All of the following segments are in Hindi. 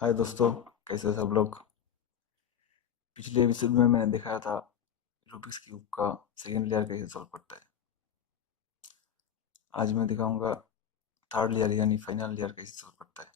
हाय दोस्तों, कैसे सब लोग। पिछले एपिसोड में मैंने दिखाया था रूबिक्स क्यूब का सेकेंड लेयर कैसे सॉल्व करता है। आज मैं दिखाऊंगा थर्ड लेयर यानी फाइनल लेयर कैसे सॉल्व करता है।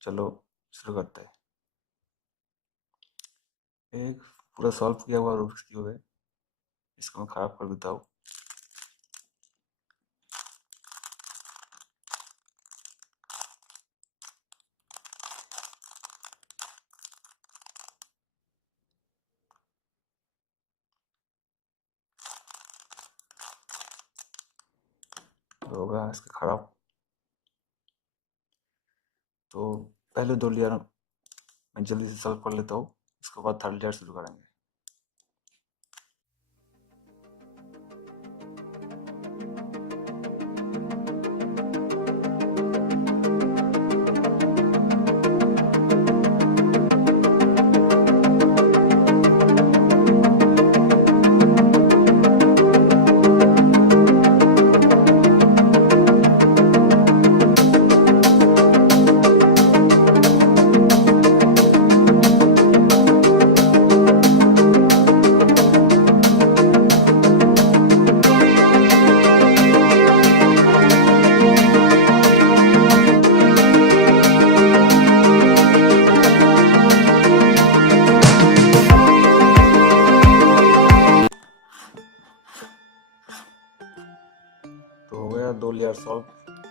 चलो शुरू करते हैं। एक पूरा सॉल्व किया हुआ रूबिक्स क्यूब है, इसको मैं खराब कर देता हूँ। तो हो गया इसका खराब। तो पहले दो लेयर मैं जल्दी से सॉल्व कर लेता हूँ, उसके बाद थर्ड लेयर शुरू करेंगे। तो हो गया दो लेयर सॉल्व,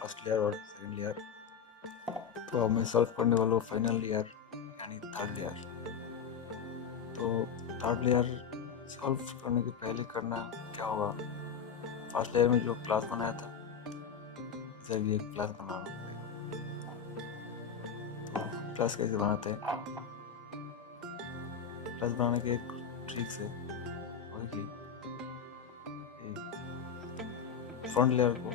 फर्स्ट लेयर और सेकेंड लेयर। तो अब मैं सॉल्व करने वाला हूँ फाइनल लेयर यानी थर्ड लेयर। तो थर्ड लेयर सॉल्व करने के पहले करना क्या होगा, फर्स्ट लेयर में जो क्लास बनाया था इसे भी एक क्लास बनाना पड़ेगा। तो क्लास कैसे बनाते हैं, क्लास बनाने के एक ट्रिक्स है वही कि फ्रंट लेयर को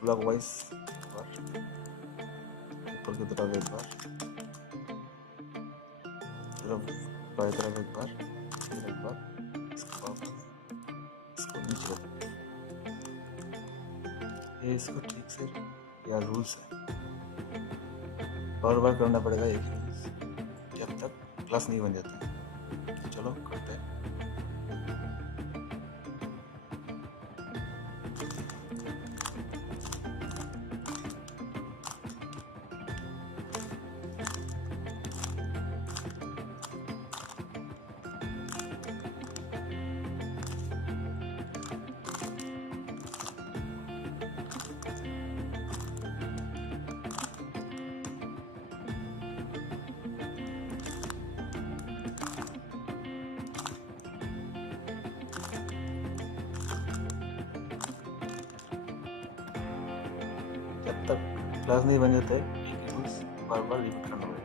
ब्लॉक वाइज एक बार ऊपर की तरफ एक बार, बाई तरफ एक बार, फिर एक बार, इसके बाद इसको नीचे रखो। ये इसको ठीक से या रूल्स है, बार बार करना पड़ेगा एक ही रूल्स जब तक क्लास नहीं बन जाती। तो चलो करते हैं। जब तक क्लास नहीं बन जाता है एक ही रूल्स बार बार रिपीट करना पड़ेगा।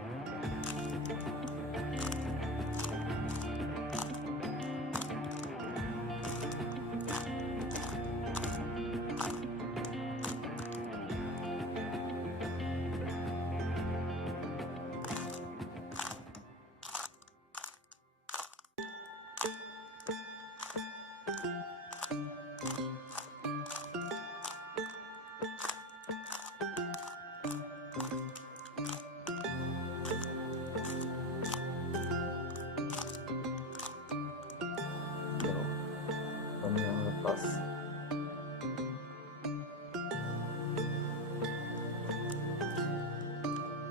बन गया हमारा क्लास।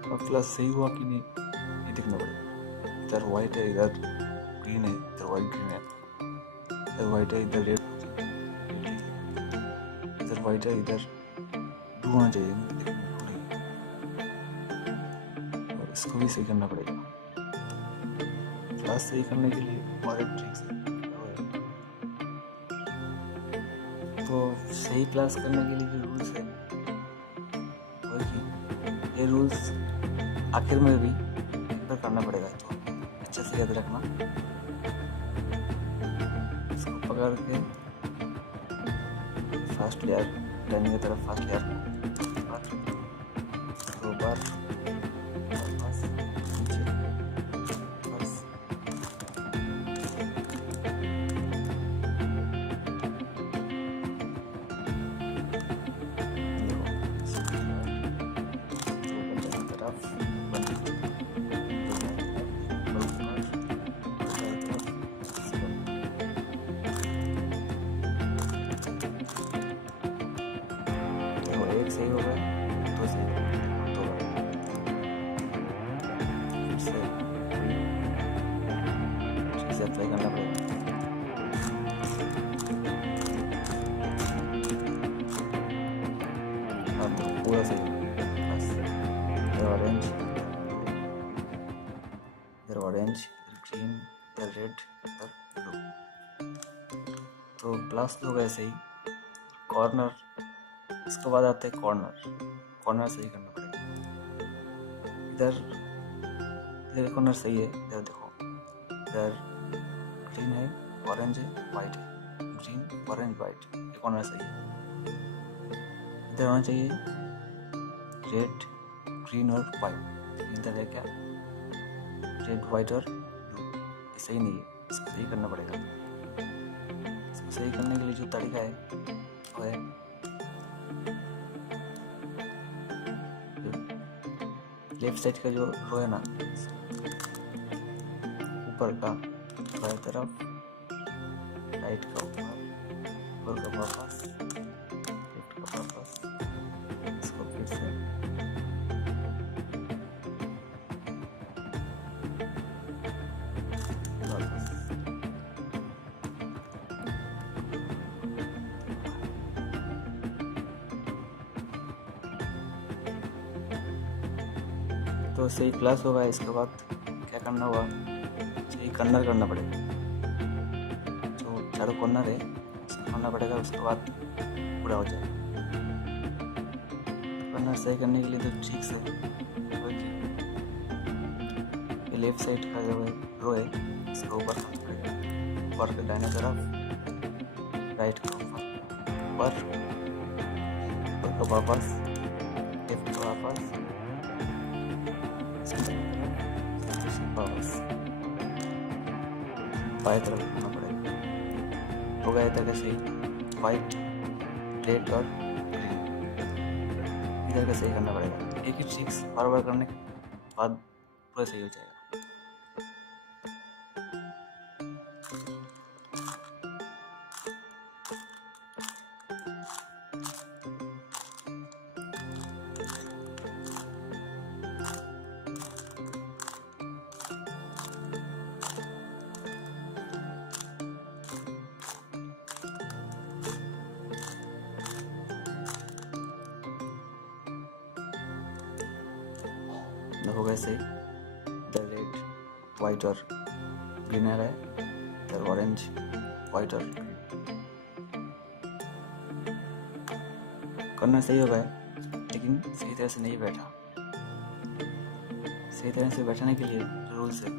अब क्लास सही हुआ कि नहीं ये देखना पड़ेगा। इधर वाइट है, इधर ग्रीन है, इधर वाइट ग्रीन है, इधर वाइट है, इधर रेड, इधर वाइट है, इधर ब्लू होना चाहिए लेकिन ब्लू नहीं। और इसको भी सही करना पड़ेगा। क्लास सही करने के लिए और एक ट्रिक्स है। तो सही क्लास करने के लिए जो रूल्स है वही, ये रूल्स आखिर में भी एक बार करना पड़ेगा। तो अच्छे से याद रखना। इसको पकड़ के फर्स्ट लेयर लाइन की तरफ फर्स्ट लेयर दो बार बस नीचे बस। इधर ट्राई करना पड़ेगा। अब तो पूरा सही है। बस इधर ऑरेंज, इधर ऑरेंज, इधर ग्रीन, इधर रेड, इधर ब्लू। तो प्लस हो गए सही। कॉर्नर, इसके बाद आते हैं कॉर्नर। कॉर्नर सही करना पड़ेगा। इधर इधर कॉर्नर सही है, इधर देखो, इधर ग्रीन है, ऑरेंज है, वाइट है, ग्रीन ऑरेंज वाइट, ये कॉर्नर सही है। इधर होना चाहिए रेड ग्रीन और वाइट, इधर है क्या रेड वाइट और ब्लू, ये सही नहीं है, इसको सही करना पड़ेगा। इसको सही करने के लिए जो तरीका है वो है लेफ्ट साइड का जो रो है ना, ऊपर का बाएं तरफ, राइट का ऊपर का वापस, लेफ्ट का वापस, इसको फिर से वापस। तो सही प्लस होगा। इसके बाद क्या करना होगा, सही कॉर्नर करना पड़ेगा, जो चारों कॉर्नर है उसको करना पड़ेगा, उसके बाद पूरा हो जाएगा। कॉर्नर सही करने के लिए तो ठीक से ये लेफ्ट साइड का जो है रो है इसको ऊपर करना पड़ेगा, ऊपर के दाहिने तरफ, राइट का ऊपर का वापस, लेफ्ट का वापस, वापस बाएं तरफ करना पड़ेगा। हो गया था कैसे वाइट रेड और ग्रीन, इधर का सही करना पड़ेगा। एक ही ट्रिक्स बार बार करने के बाद पूरा सही हो जाएगा। हो गए सही, इधर रेड वाइट और ग्रीन है, इधर ऑरेंज वाइट और ग्रीन। करना सही हो गया, लेकिन सही तरह से नहीं बैठा। सही तरह से बैठाने के लिए रूल्स है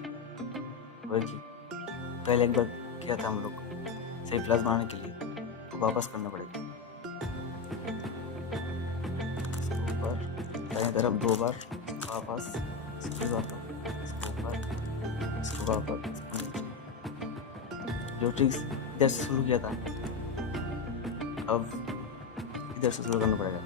वही कि पहले एक बार किया था हम लोग सही प्लस बनाने के लिए, तो वापस करना पड़ेगा। ऊपर दाएं तरफ 2 बार वापस, इसको वापस, इसको ऊपर, इसको वापस, इसको नीचे। जो ट्रिक्स इधर से शुरू किया था अब इधर से शुरू करना पड़ेगा।